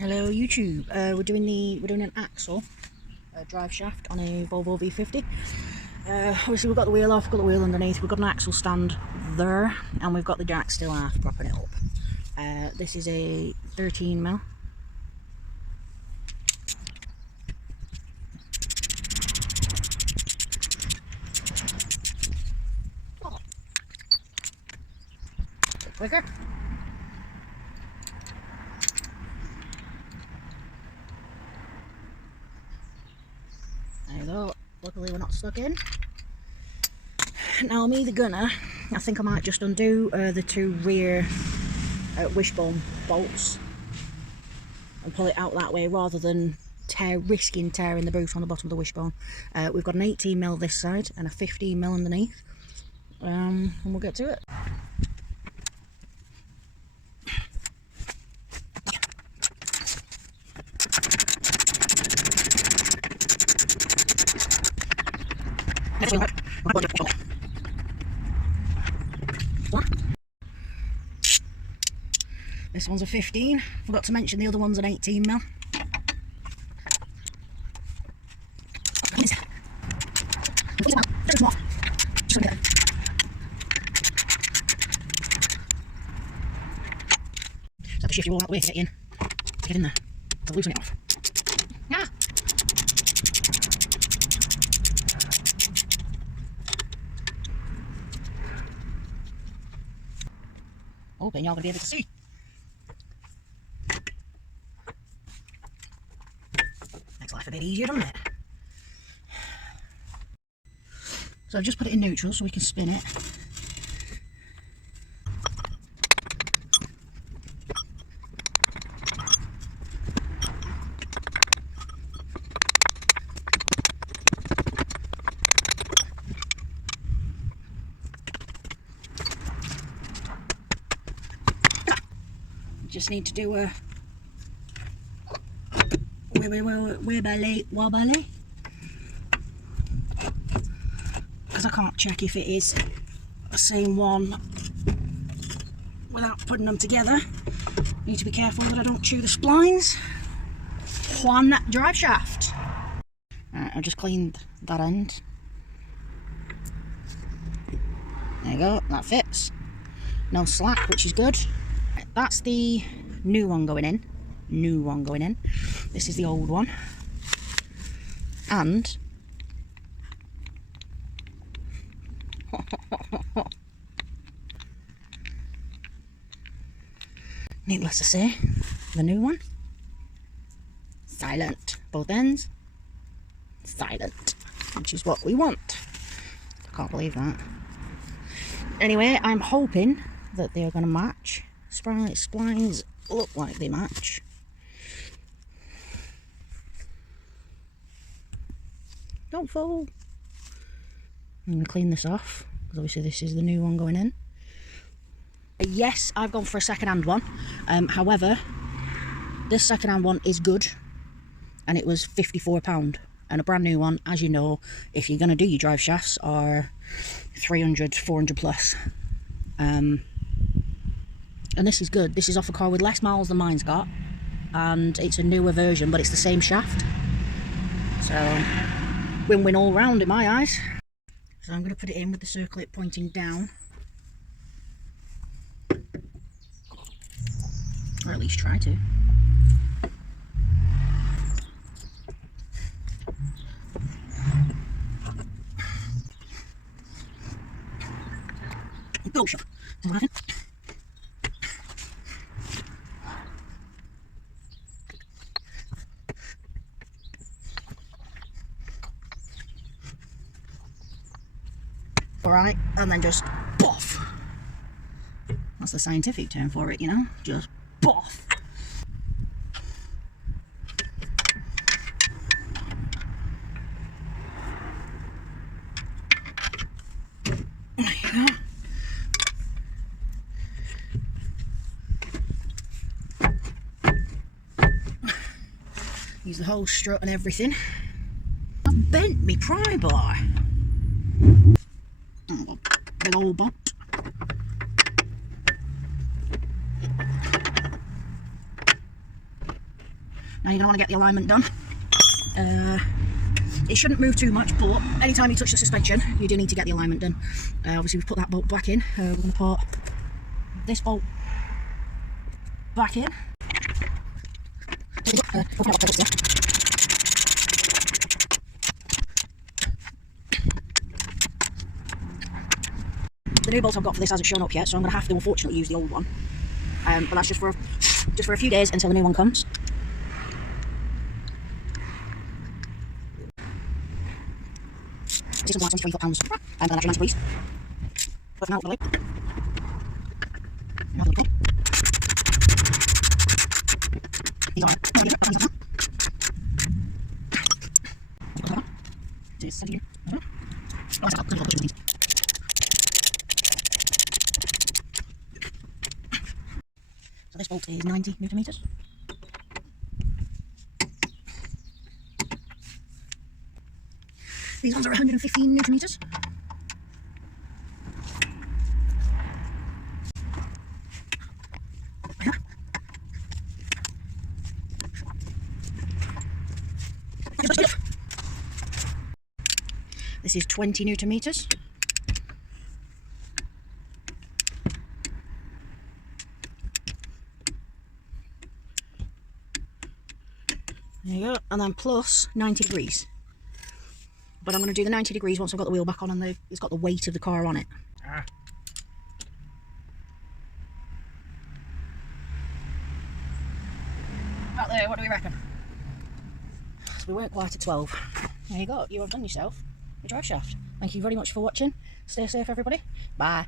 Hello YouTube. We're doing an axle drive shaft on a Volvo V50. Obviously we've got the wheel off, we've got the wheel underneath, we've got an axle stand there, and we've got the jack still half propping it up. This is a 13mm. Quicker. There you go. Luckily we're not stuck in. Now me the gunner, I think I might just undo the two rear wishbone bolts and pull it out that way rather than risking tearing the boot on the bottom of the wishbone. We've got an 18mm this side and a 15mm underneath, and we'll get to it. This one's a 15. Forgot to mention the other one's an 18mm. So have to shift you all that way to get in. To get in there. To loosen it off. Ah. Hoping y'all gonna be able to see. Makes life a bit easier, doesn't it? So I've just put it in neutral so we can spin it. Just need to do a wobbly, because I can't check if it is the same one without putting them together. Need to be careful that I don't chew the splines on that drive shaft. I've just cleaned that end. There you go, that fits. No slack, which is good. That's the new one going in. This is the old one. And needless to say, the new one, silent. Both ends, silent, which is what we want. I can't believe that. Anyway, I'm hoping that they are going to match. Splines look like they match. Don't fall. I'm going to clean this off, because obviously this is the new one going in. Yes, I've gone for a second-hand one. However, this second-hand one is good, and it was £54. And a brand new one, as you know, if you're going to do your drive shafts, are 300, 400 plus. And this is good. This is off a car with less miles than mine's got, and it's a newer version, but it's the same shaft. So, win-win all round in my eyes. So I'm going to put it in with the circlip pointing down. Or at least try to. Go, shove. Alright, and then just boff. That's the scientific term for it, you know? Just boff. There you go. Use the whole strut and everything. I've bent me pry bar. Big old bump. Now you're going to want to get the alignment done. It shouldn't move too much, but anytime you touch the suspension, you do need to get the alignment done. Obviously we've put that bolt back in. We're going to put this bolt back in. The new bolt I've got for this hasn't shown up yet, so I'm going to have to unfortunately use the old one. But that's just for a few days until the new one comes. This is like 23 foot-pounds. But that's nice breeze. But for now, we'll leave. These are so this bolt is 90 newton meters. These ones are 115 newton meters. This is 20 newton meters. There you go, and then plus 90 degrees. But I'm going to do the 90 degrees once I've got the wheel back on and it's got the weight of the car on it. Out there, what do we reckon? So we weren't quite at 12. There you go, you have done yourself a drive shaft. Thank you very much for watching. Stay safe everybody. Bye.